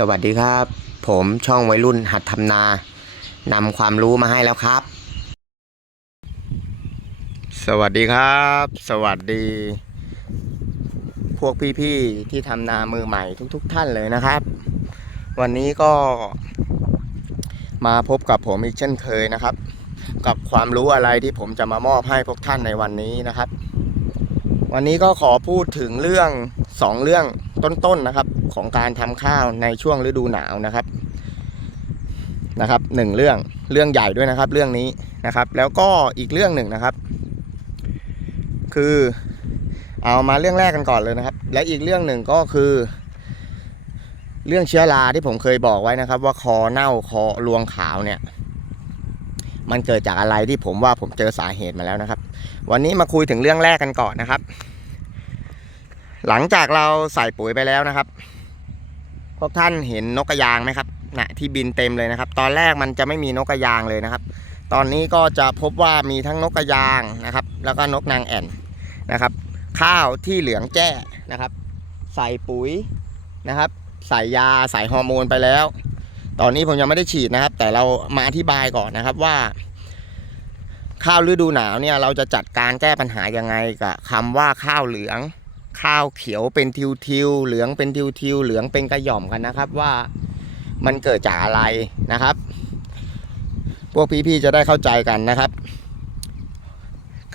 สวัสดีครับ ผมช่องวัยรุ่นหัดทำนานำความรู้มาให้แล้วครับ สวัสดีครับ สวัสดี พวกพี่ๆที่ทำนามือใหม่ทุก ๆ ท่านเลยนะครับ วันนี้ก็มาพบกับผมอีกเช่นเคยนะครับ กับความรู้อะไรที่ผมจะมามอบให้พวกท่านในวันนี้นะครับ วันนี้ก็ขอพูดถึงเรื่อง สองเรื่องต้นๆนะครับของการทำข้าวในช่วงฤดูหนาวนะครับนะครับหนึ่งเรื่องเรื่องใหญ่ด้วยนะครับ เรื่องนี้นะครับ แล้วก็อีกเรื่องหนึ่งนะครับ คือเอามาเรื่องแรกกันก่อนเลยนะครับ และอีกเรื่องหนึ่งก็คือ เรื่องเชื้อราที่ผมเคยบอกไว้นะครับ ว่าคอเน่าคอรวงขาวเนี่ย มันเกิดจากอะไรที่ผมว่าผมเจอสาเหตุมาแล้วนะครับ วันนี้มาคุยถึงเรื่องแรกกันก่อนนะครับ หลังจากเราใส่ปุ๋ยไปแล้วนะครับ พวกท่านเห็นนกกระยางไหมครับนะที่บินเต็มเลยนะครับ ตอนแรกมันจะไม่มีนกกระยางเลยนะครับ ตอนนี้ก็จะพบว่ามีทั้งนกกระยางนะครับ แล้วก็นกนางแอ่นนะครับ ข้าวที่เหลืองแจ้นะครับ ใส่ปุ๋ยนะครับ ใส่ยาใส่ฮอร์โมนไปแล้ว ตอนนี้ผมยังไม่ได้ฉีดนะครับ แต่เรามาอธิบายก่อนนะครับว่า ข้าวฤดูหนาวเนี่ยเราจะจัดการแก้ปัญหายังไงกับคำว่าข้าวเหลือง ข้าวเขียวเป็นทิวทิวเหลืองเป็นทิวทิวเหลืองเป็นกระหย่อมกันนะครับว่ามันเกิดจากอะไรนะครับ พวกพี่ๆจะได้เข้าใจกันนะครับ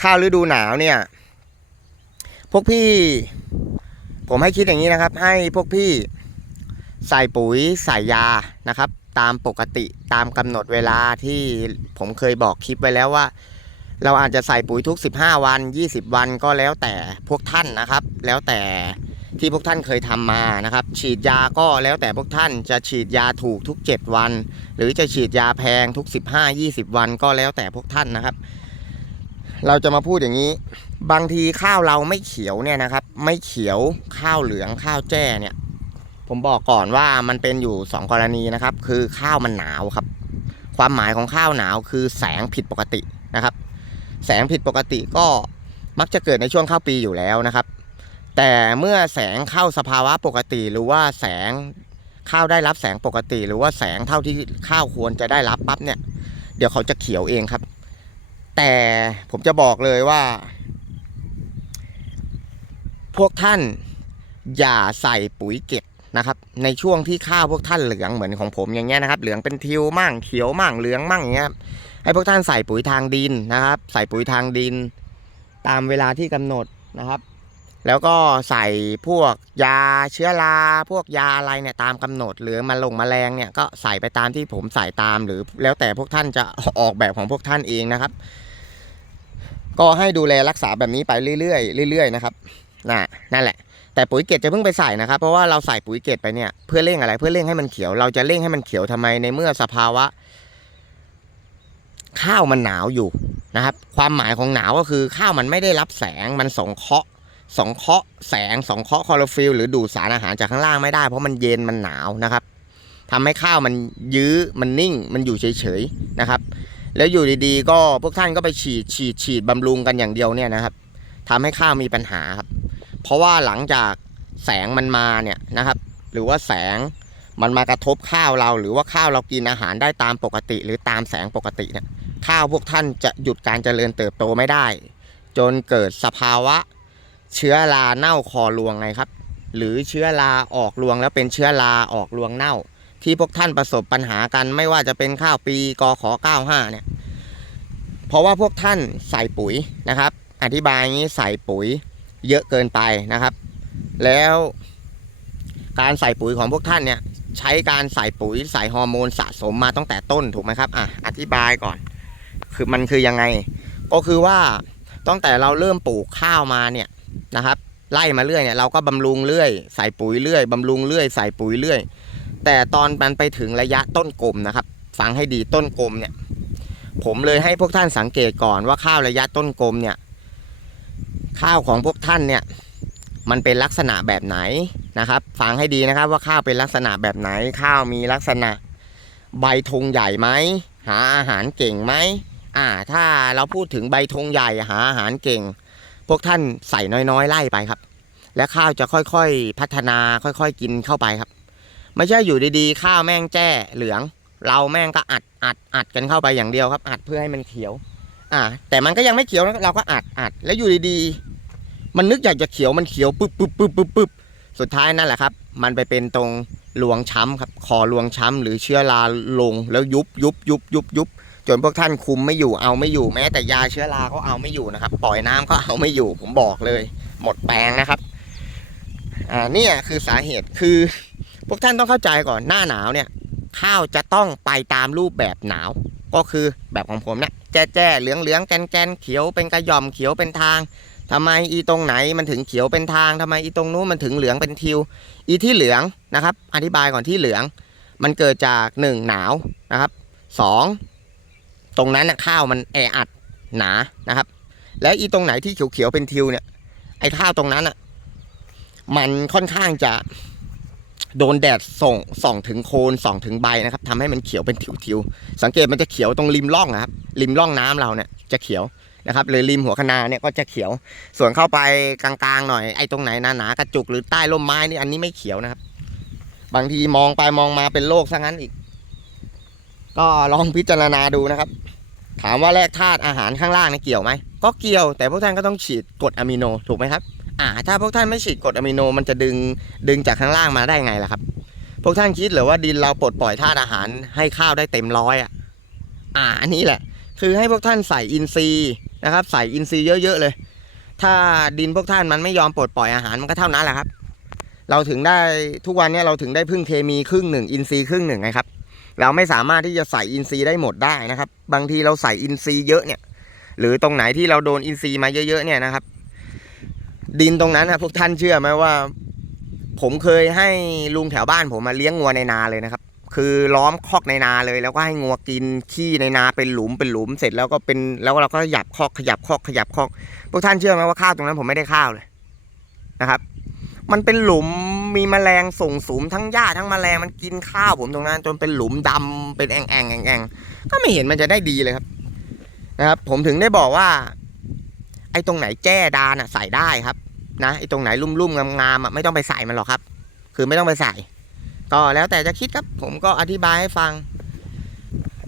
ข้าวฤดูหนาวเนี่ย พวกพี่ ผมให้คิดอย่างนี้นะครับ ให้พวกพี่ใส่ปุ๋ยใส่ยานะครับ ตามปกติตามกำหนดเวลาที่ผมเคยบอกคลิปไว้แล้วว่า เราอาจจะใส่ปุ๋ยทุก 15 วัน 20 วันก็แล้วแต่พวกท่านนะครับ แล้วแต่ที่พวกท่านเคยทำมานะครับ ฉีดยาก็แล้วแต่พวกท่านจะฉีดยาถูกทุก 7 วัน หรือจะฉีดยาแพงทุก 15-20 วันก็แล้วแต่พวกท่านนะครับ เราจะมาพูดอย่างนี้ บางทีข้าวเราไม่เขียวเนี่ยนะครับ ไม่เขียวข้าวเหลืองข้าวแจ้เนี่ย ผมบอกก่อนว่ามันเป็นอยู่ 2 กรณีนะครับ คือข้าวมันหนาวครับ ความหมายของข้าวหนาวคือแสงผิดปกตินะครับ แสงผิดปกติก็มักจะเกิดในช่วงข้าวปีอยู่แล้วนะครับ แต่เมื่อแสงเข้าสภาวะปกติ หรือว่าแสงข้าวได้รับแสงปกติ หรือว่าแสงเท่าที่ข้าวควรจะได้รับปั๊บเนี่ย เดี๋ยวเขาจะเขียวเองครับ แต่ผมจะบอกเลยว่า พวกท่านอย่าใส่ปุ๋ยเก็บนะครับ ในช่วงที่ข้าวพวกท่านเหลืองเหมือนของผมอย่างเงี้ยนะครับ เหลืองเป็นทิวมั่งเขียวมั่งเหลืองมั่งอย่างเงี้ย ให้พวกท่านใส่ปุ๋ยทางดินนะครับ ใส่ปุ๋ยทางดิน ตามเวลาที่กำหนดนะครับ แล้วก็ใส่พวกยาเชื้อราพวกยาอะไรเนี่ยตามกำหนดหรือมาลงแมลงเนี่ยก็ใส่ไปตามที่ผมใส่ตามหรือแล้วแต่พวกท่านจะออกแบบของพวกท่านเองนะครับ ก็ให้ดูแลรักษาแบบนี้ไปเรื่อยๆเรื่อยๆนะครับน่ะนั่นแหละแต่ปุ๋ยเกตจะเพิ่งไปใส่นะครับ เพราะว่าเราใส่ปุ๋ยเกตไปเนี่ยเพื่อเร่งอะไรเพื่อเร่งให้มันเขียว เราจะเร่งให้มันเขียวทำไมในเมื่อสภาวะ ข้าวมันหนาวอยู่นะครับ ความหมายของหนาวก็คือข้าวมันไม่ได้รับแสงมันสงเคราะห์สงเคราะห์แสงสงเคราะห์คลอโรฟิลหรือดูดสารอาหารจากข้างล่างไม่ได้เพราะมันเย็นมันหนาวนะครับทำให้ข้าวมันยื้อมันนิ่งมันอยู่เฉยๆนะครับ แล้วอยู่ดีๆ ก็พวกท่านก็ไปฉีดฉีดฉีดบำรุงกันอย่างเดียวเนี่ยนะครับทำให้ข้าวมีปัญหาครับ เพราะว่าหลังจากแสงมันมาเนี่ยนะครับ หรือว่าแสงมันมากระทบข้าวเรา หรือว่าข้าวเรากินอาหารได้ตามปกติ หรือตามแสงปกติเนี่ย ข้าวพวกท่านจะหยุดการเจริญเติบโตไม่ได้ จนเกิดสภาวะเชื้อราเน่าคอรวงไงครับ หรือเชื้อราออกรวงแล้วเป็นเชื้อราออกรวงเน่า ที่พวกท่านประสบปัญหากันไม่ว่าจะเป็นข้าวปีกอขอ95เนี่ยเพราะว่าพวกท่านใส่ปุ๋ยนะครับ อธิบายงี้ใส่ปุ๋ยเยอะเกินไปนะครับ แล้วการใส่ปุ๋ยของพวกท่านเนี่ยใช้การใส่ปุ๋ยใส่ฮอร์โมนสะสมมาตั้งแต่ต้นถูกไหมครับอะอธิบายก่อน คือมันคือยังไง ก็คือว่าตั้งแต่เราเริ่มปลูกข้าวมาเนี่ยนะครับ ไล่มาเรื่อยเนี่ยเราก็บำรุงเรื่อยใส่ปุ๋ยเรื่อยบำรุงเรื่อยใส่ปุ๋ยเรื่อย แต่ตอนมันไปถึงระยะต้นกลมนะครับฟังให้ดีต้นกลมเนี่ย ผมเลยให้พวกท่านสังเกตก่อนว่าข้าวระยะต้นกลมเนี่ย ข้าวของพวกท่านเนี่ย มันเป็นลักษณะแบบไหนนะครับฟังให้ดีนะครับว่าข้าวเป็นลักษณะแบบไหน ข้าวมีลักษณะ ใบธงใหญ่ไหมหาอาหารเก่งไหม อ่า ถ้าเราพูดถึงใบธงใหญ่หาอาหารเก่ง พวกท่านใส่น้อยๆไล่ไปครับ และข้าวจะค่อยๆพัฒนาค่อยๆกินเข้าไปครับ ไม่ใช่อยู่ดีๆ ข้าวแม่งแจ้เหลือง เราแม่งก็อัดอัดอัดกันเข้าไปอย่างเดียวครับ อัดเพื่อให้มันเขียว อ่า แต่มันก็ยังไม่เขียวเราก็อัดอัดแล้วอยู่ดีๆ มันนึกอยากจะเขียวมันเขียวปึ๊บปึ๊บปึ๊บปึ๊บปึ๊บสุดท้ายนั่นแหละครับ มันไปเป็นตรงรวงช้ำครับคอรวงช้ำหรือเชื้อราลงแล้วยุบยุบยุบยุบยุบ นพวกท่านคุมไม่อยู่เอาไม่อยู่แม้แต่ยาเชื้อราก็เอาไม่อยู่นะครับ ปล่อยน้ำก็เอาไม่อยู่ ผมบอกเลย หมดแปลงนะครับ อ่าเนี่ยคือสาเหตุคือ พวกท่านต้องเข้าใจก่อนหน้าหนาวเนี่ย ข้าวจะต้องไปตามรูปแบบหนาว ก็คือแบบของผมเนี่ยแจ้แจ้เหลืองเหลืองแกนแกนเขียวเป็นกระย่อมเขียวเป็นทางทำไมอีตรงไหนมันถึงเขียวเป็นทางทำไมอีตรงนู้นมันถึงเหลืองเป็นทิว อีที่เหลืองนะครับ อธิบายก่อนที่เหลือง มันเกิดจากหนึ่งหนาวนะครับสอง ตรงนั้นน่ะข้าวมันแออัดหนานะครับ แล้วอีตรงไหนที่เขียวๆเป็นทิวเนี่ย ไอ้ข้าวตรงนั้นอะ มันค่อนข้างจะโดนแดดส่องส่องถึงโคนส่องถึงใบนะครับทำให้มันเขียวเป็นทิวๆสังเกตมันจะเขียวตรงริมร่องนะครับริมร่องน้ำเราเนี่ยจะเขียวนะครับหรือริมหัวคนาเนี่ยก็จะเขียว ส่วนเข้าไปกลางๆหน่อยไอ้ตรงไหนหนาๆกระจุกหรือใต้ร่มไม้นี่อันนี้ไม่เขียวนะครับ บางทีมองไปมองมาเป็นโรคซะงั้นอีก ก็ลองพิจารณาดูนะครับ ถามว่าแลกธาตุอาหารข้างล่างนี่เกี่ยวไหม ก็เกี่ยว แต่พวกท่านก็ต้องฉีดกรดอะมิโนถูกไหมครับอ่าถ้าพวกท่านไม่ฉีดกรดอะมิโนมันจะดึงดึงจากข้างล่างมาได้ไงล่ะครับ พวกท่านคิดหรือว่าดินเราปลดปล่อยธาตุอาหารให้ข้าวได้เต็มร้อยอะอ่าอันนี้แหละ คือให้พวกท่านใส่อินทรีย์นะครับ ใส่อินทรีย์เยอะๆเลย ถ้าดินพวกท่านมันไม่ยอมปลดปล่อยอาหารมันก็เท่านั้นแหละครับ เราถึงได้ทุกวันนี้เราถึงได้พึ่งเคมีครึ่งหนึ่งอินทรีย์ครึ่งหนึ่งไงครับ เราไม่สามารถที่จะใส่อินทรีย์ได้หมดได้นะครับ บางทีเราใส่อินทรีย์เยอะเนี่ย หรือตรงไหนที่เราโดนอินทรีย์มาเยอะๆเนี่ยนะครับ ดินตรงนั้นนะพวกท่านเชื่อไหมว่า ผมเคยให้ลุงแถวบ้านผมมาเลี้ยงงัวในนาเลยนะครับ คือล้อมคอกในนาเลย แล้วก็ให้งัวกินขี้ในนาเป็นหลุมเป็นหลุมเสร็จแล้วก็เป็นแล้วเราก็ขยับคอกขยับคอกขยับคอก พวกท่านเชื่อไหมว่าข้าวตรงนั้นผมไม่ได้ข้าวเลยนะครับ มันเป็นหลุม มีแมลงส่งสุมทั้งหญ้าทั้งแมลงมันกินข้าวผมตรงนั้น จนเป็นหลุมดำเป็นแองแองแองแองก็ไม่เห็นมันจะได้ดีเลยครับ นะครับ ผมถึงได้บอกว่า ไอ้ตรงไหนแจ้ดานอะ ใส่ได้ครับ นะไอ้ตรงไหนลุ่มๆงามๆอะไม่ต้องไปใส่มันหรอกครับ คือไม่ต้องไปใส่ ก็แล้วแต่จะคิดครับ ผมก็อธิบายให้ฟัง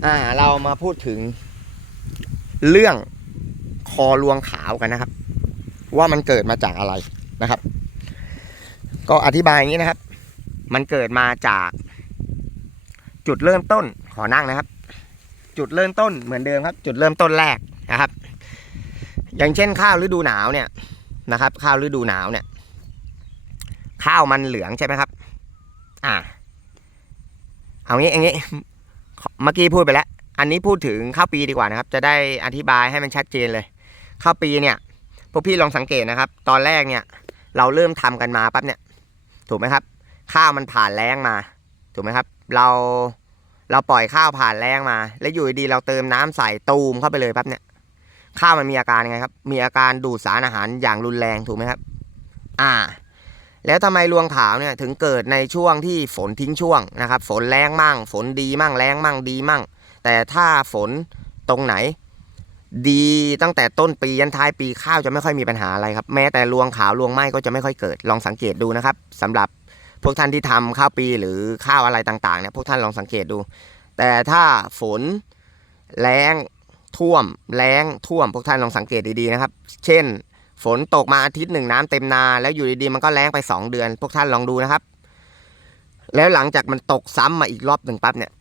อ่า เรามาพูดถึง เรื่องคอรวงขาวกันนะครับ ว่ามันเกิดมาจากอะไรนะครับ ก็อธิบายอย่างนี้นะครับ มันเกิดมาจากจุดเริ่มต้นขอนั่งนะครับ จุดเริ่มต้นเหมือนเดิมครับ จุดเริ่มต้นแรกนะครับ อย่างเช่นข้าวฤดูหนาวเนี่ยนะครับ ข้าวฤดูหนาวเนี่ย ข้าวมันเหลืองใช่ไหมครับ อ่าเอางี้อย่างงี้เมื่อกี้พูดไปแล้ว อันนี้พูดถึงข้าวปีดีกว่านะครับ จะได้อธิบายให้มันชัดเจนเลย ข้าวปีเนี่ยพวกพี่ลองสังเกตนะครับ ตอนแรกเนี่ย เราเริ่มทำกันมาปั๊บเนี่ย ถูกไหมครับ ข้าวมันผ่านแล้งมา ถูกไหมครับ เราเราปล่อยข้าวผ่านแล้งมา แล้วอยู่ดีเราเติมน้ำใส่ตูมเข้าไปเลยปั๊บเนี่ย ข้าวมันมีอาการไงครับ มีอาการดูดสารอาหารอย่างรุนแรงถูกไหมครับ อ่า แล้วทำไมรวงขาวเนี่ยถึงเกิดในช่วงที่ฝนทิ้งช่วงนะครับ ฝนแรงมั่ง ฝนดีมั่งแรงมั่งดีมั่ง แต่ถ้าฝนตรงไหน ดีตั้งแต่ต้นปียันท้ายปีข้าวจะไม่ค่อยมีปัญหาอะไรครับ แม้แต่รวงขาวรวงไหมก็จะไม่ค่อยเกิดลองสังเกตดูนะครับสำหรับพวกท่านที่ทำข้าวปีหรือข้าวอะไรต่างๆเนี่ยพวกท่านลองสังเกตดู แต่ถ้าฝนแรงท่วมแรงท่วมพวกท่านลองสังเกตดีๆนะครับ เช่น ฝนตกมาอาทิตย์หนึ่งน้ำเต็มนา แล้วอยู่ดีๆมันก็แรงไป 2 เดือน พวกท่านลองดูนะครับ แล้วหลังจากมันตกซ้ำมาอีกรอบหนึ่งปั๊บเนี่ย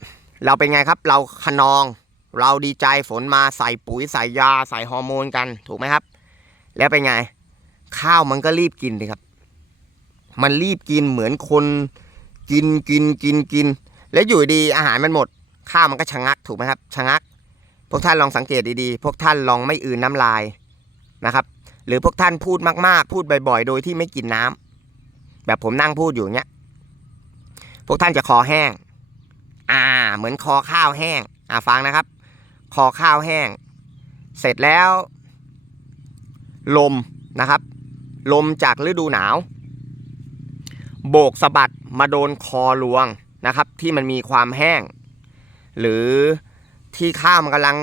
เราเป็นไงครับ เราขนอง เราดีใจฝนมาใส่ปุ๋ยใส่ยาใส่ฮอร์โมนกันถูกไหมครับ แล้วเป็นไง ข้าวมันก็รีบกินเลยครับ มันรีบกินเหมือนคนกินกินกินกิน แล้วอยู่ดีอาหารมันหมด ข้าวมันก็ชะงักถูกไหมครับชะงัก พวกท่านลองสังเกตดีๆ พวกท่านลองไม่อืนน้ำลายนะครับ หรือพวกท่านพูดมากๆ พูดบ่อยๆ โดยที่ไม่กินน้ำแบบผมนั่งพูดอยู่เนี้ยพวกท่านจะคอแห้ง อ่า เหมือนคอข้าวแห้ง อ่าฟังนะครับ คอข้าวแห้ง เสร็จแล้ว ลมนะครับ ลมจากฤดูหนาว โบกสะบัดมาโดนคอรวงนะครับ ที่มันมีความแห้ง หรือที่ข้าวมันกำลัง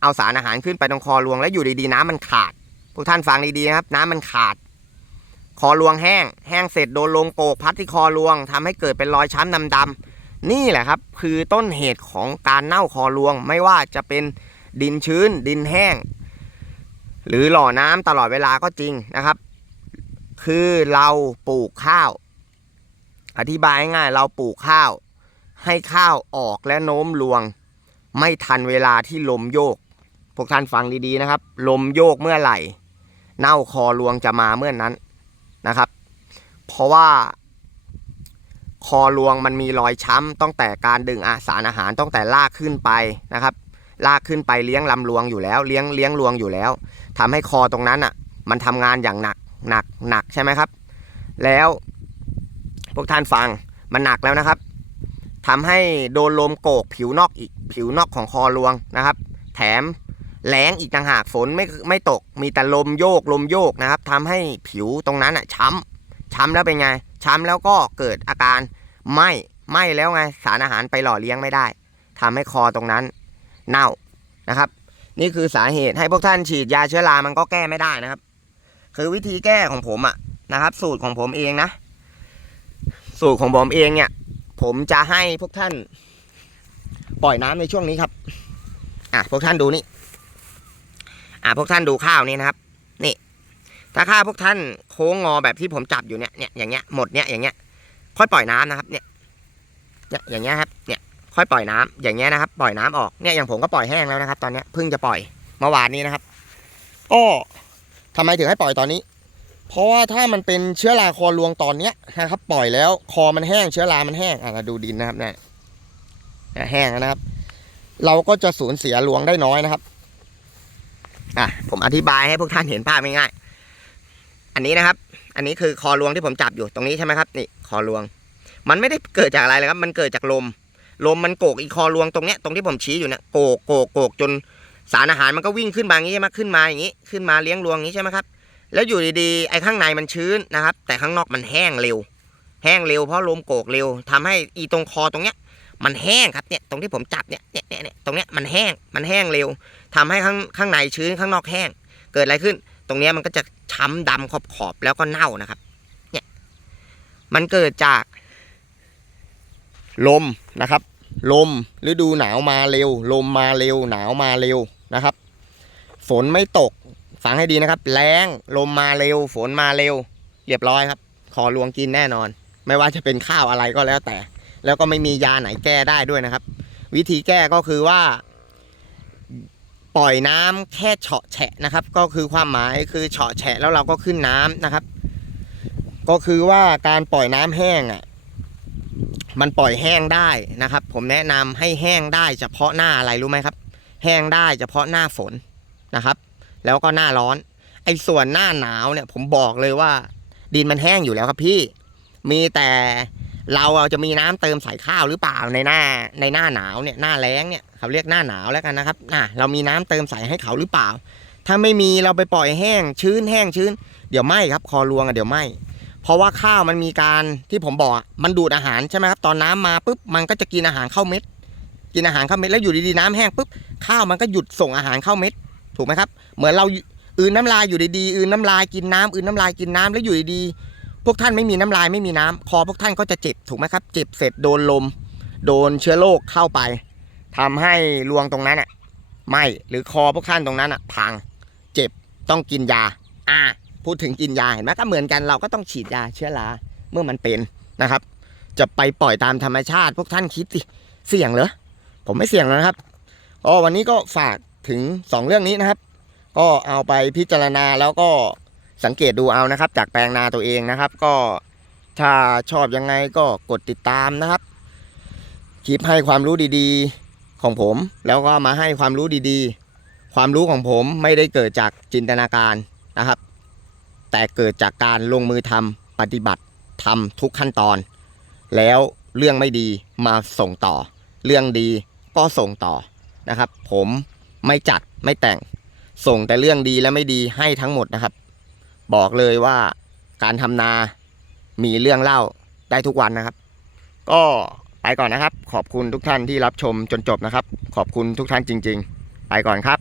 เอาสารอาหารขึ้นไปตรงคอรวง แล้วอยู่ดีๆน้ำมันขาดพวกท่านฟังดีๆนะครับน้ำมันขาด คอรวงแห้ง แห้งเสร็จโดนลมโกกพัดที่คอรวงทำให้เกิดเป็นรอยช้ำดำๆ นี่แหละครับคือต้นเหตุของการเน่าคอรวง ไม่ว่าจะเป็นดินชื้น ดินแห้ง หรือหล่อน้ำตลอดเวลาก็จริงนะครับ คือเราปลูกข้าว อธิบายง่ายเราปลูกข้าว ให้ข้าวออกและโน้มรวง ไม่ทันเวลาที่ลมโยก พวกท่านฟังดีๆนะครับ ลมโยกเมื่อไหร่ เน่าคอรวงจะมาเมื่อนนั้นนะครับ เพราะว่า คอรวงมันมีรอยช้ำตั้งแต่การดึงอาสารอาหารตั้งแต่ลากขึ้นไปนะครับ ลากขึ้นไปเลี้ยงลำรวงอยู่แล้วเลี้ยงเลี้ยงรวงอยู่แล้วทำให้คอตรงนั้นอะ มันทำงานอย่างหนักหนักหนักใช่ไหมครับ แล้วพวกท่านฟังมันหนักแล้วนะครับทำให้โดนลมโกกผิวนอกอีกผิวนอกของคอรวงนะครับ แถมแรงอีกต่างหากฝนไม่ไม่ตกมีแต่ลมโยกลมโยกนะครับทำให้ผิวตรงนั้นอะช้ำช้ำแล้วเป็นไงช้ำแล้วก็เกิดอาการ ไหม้ไหม้แล้วไงสารอาหารไปหล่อเลี้ยงไม่ได้ทำให้คอตรงนั้น เน่านะครับ นี่คือสาเหตุให้พวกท่านฉีดยาเชื้อรามันก็แก้ไม่ได้นะครับ คือวิธีแก้ของผมอะนะครับ สูตรของผมเองนะ สูตรของผมเองเนี่ย ผมจะให้พวกท่าน ปล่อยน้ำในช่วงนี้ครับ อะพวกท่านดูนี่อะพวกท่านดูข้าวนี่นะครับ นี่ ถ้าข้าวพวกท่านโค้งงอแบบที่ผมจับอยู่เนี่ยเนี่ยอย่างเงี้ยหมดเนี่ยอย่างเงี้ย ค่อยปล่อยน้ำนะครับเนี่ยเนี่ยอย่างเงี้ยครับเนี่ยค่อยปล่อยน้ำอย่างเงี้ยนะครับ ปล่อยน้ำออกเนี่ยอย่างผมก็ปล่อยแห้งแล้วนะครับ ตอนเนี้ยเพิ่งจะปล่อยเมื่อวานนี้นะครับก็ทำไมถึงให้ปล่อยตอนนี้ เพราะว่าถ้ามันเป็นเชื้อราคอรวงตอนเนี้ยนะครับ ปล่อยแล้วคอมันแห้งเชื้อรามันแห้งอะเราดูดินนะครับเนี่ยแห้งนะครับ เราก็จะสูญเสียรวงได้น้อยนะครับอะผมอธิบายให้พวกท่านเห็นภาพง่ายๆอันนี้นะครับ อันนี้คือคอรวงที่ผมจับอยู่ตรงนี้ใช่ไหมครับนี่คอรวง มันไม่ได้เกิดจากอะไรเลยครับ มันเกิดจากลม ลมมันโกกอีคอรวงตรงเนี้ยตรงที่ผมชี้อยู่เนี่ยโกกโกกโกกจนสารอาหารมันก็วิ่งขึ้นมาอย่างนี้ใช่ไหมขึ้นมาอย่างนี้ขึ้นมาเลี้ยงรวงอย่างนี้ใช่ไหมครับ แล้วอยู่ดีๆไอ้ข้างในมันชื้นนะครับ แต่ข้างนอกมันแห้งเร็ว แห้งเร็วเพราะลมโกกเร็วทำให้อีตรงคอตรงเนี้ยมันแห้งครับเนี่ยตรงที่ผมจับเนี่ยเนี่ยเนี่ยเนี่ยตรงเนี้ยมันแห้งมันแห้งเร็วทำให้ข้างข้างในชื้นข้างนอกแห้ง เกิดอะไรขึ้น ตรงนี้มันก็จะช้ำดำขอบขอบๆแล้วก็เน่านะครับ เนี่ย มันเกิดจาก ลมนะครับ ลมฤดูหนาวมาเร็ว ลมมาเร็ว หนาวมาเร็วนะครับ ฝนไม่ตกฟังให้ดีนะครับ แรงลมมาเร็ว ฝนมาเร็ว เรียบร้อยครับคอรวงกินแน่นอน ไม่ว่าจะเป็นข้าวอะไรก็แล้วแต่ แล้วก็ไม่มียาไหนแก้ได้ด้วยนะครับ วิธีแก้ก็คือว่า ปล่อยน้ำแค่เฉาะแฉะนะครับ ก็คือความหมายคือเฉาะแฉะแล้วเราก็ขึ้นน้ำนะครับ ก็คือว่าการปล่อยน้ำแห้งอะมันปล่อยแห้งได้นะครับ ผมแนะนำให้แห้งได้เฉพาะหน้าอะไรรู้ไหมครับ แห้งได้เฉพาะหน้าฝนนะครับ แล้วก็หน้าร้อน ไอ้ส่วนหน้าหนาวเนี่ย ผมบอกเลยว่า ดินมันแห้งอยู่แล้วครับพี่มีแต่ เราเอาจะมีน้ำเติมใส่ข้าวหรือเปล่าในหน้าในหน้าหนาวเนี่ยหน้าแล้งเนี่ยเขาเรียกหน้าหนาวแล้วกันนะครับน่ะเรามีน้ำเติมใส่ให้เขาหรือเปล่า ถ้าไม่มีเราไปปล่อยแห้งชื้นแห้งชื้น เดี๋ยวไหมครับ คอรวงอะเดี๋ยวไหมเพราะว่าข้าวมันมีการที่ผมบอกมันดูดอาหารใช่ไหมครับตอนน้ำมาปุ๊บมันก็จะกินอาหารเข้าเม็ด กินอาหารเข้าเม็ดแล้วอยู่ดีๆน้ำแห้งปุ๊บข้าวมันก็หยุดส่งอาหารเข้าเม็ด ถูกไหมครับ เหมือนเราอืนน้ำลายอยู่ดีๆอืนน้ำลายกินน้ำอืนน้ำลายกินน้ำแล้วอยู่ดีๆ พวกท่านไม่มีน้ำลายไม่มีน้ำคอพวกท่านก็จะเจ็บถูกไหมครับ เจ็บเสร็จโดนลม โดนเชื้อโรคเข้าไปทำให้รวงตรงนั้นอะไหมหรือคอพวกท่านตรงนั้นอะ พัง เจ็บต้องกินยา อ่า พูดถึงกินยาเห็นไหมก็เหมือนกันเราก็ต้องฉีดยาเชื้อราเมื่อมันเป็นนะครับ จะไปปล่อยตามธรรมชาติ พวกท่านคิดสิเสี่ยงเหรอผมไม่เสี่ยงแล้วนะครับอ๋อวันนี้ก็ฝากถึงสองเรื่องนี้นะครับ ก็เอาไปพิจารณาแล้วก็ สังเกตดูเอานะครับ จากแปลงนาตัวเองนะครับ ก็ถ้าชอบยังไงก็กดติดตามนะครับ คลิปให้ความรู้ดีๆของผม แล้วก็มาให้ความรู้ดีๆ ความรู้ของผมไม่ได้เกิดจากจินตนาการนะครับ แต่เกิดจากการลงมือทำปฏิบัติทำทุกขั้นตอน แล้วเรื่องไม่ดีมาส่งต่อ เรื่องดีก็ส่งต่อนะครับ ผมไม่จัดไม่แต่งส่งแต่เรื่องดีและไม่ดีให้ทั้งหมดนะครับ บอกเลยว่าการทำนามีเรื่องเล่าได้ทุกวันนะครับ ก็ไปก่อนนะครับ ขอบคุณทุกท่านที่รับชมจนจบนะครับ ขอบคุณทุกท่านจริง ๆ ไปก่อนครับ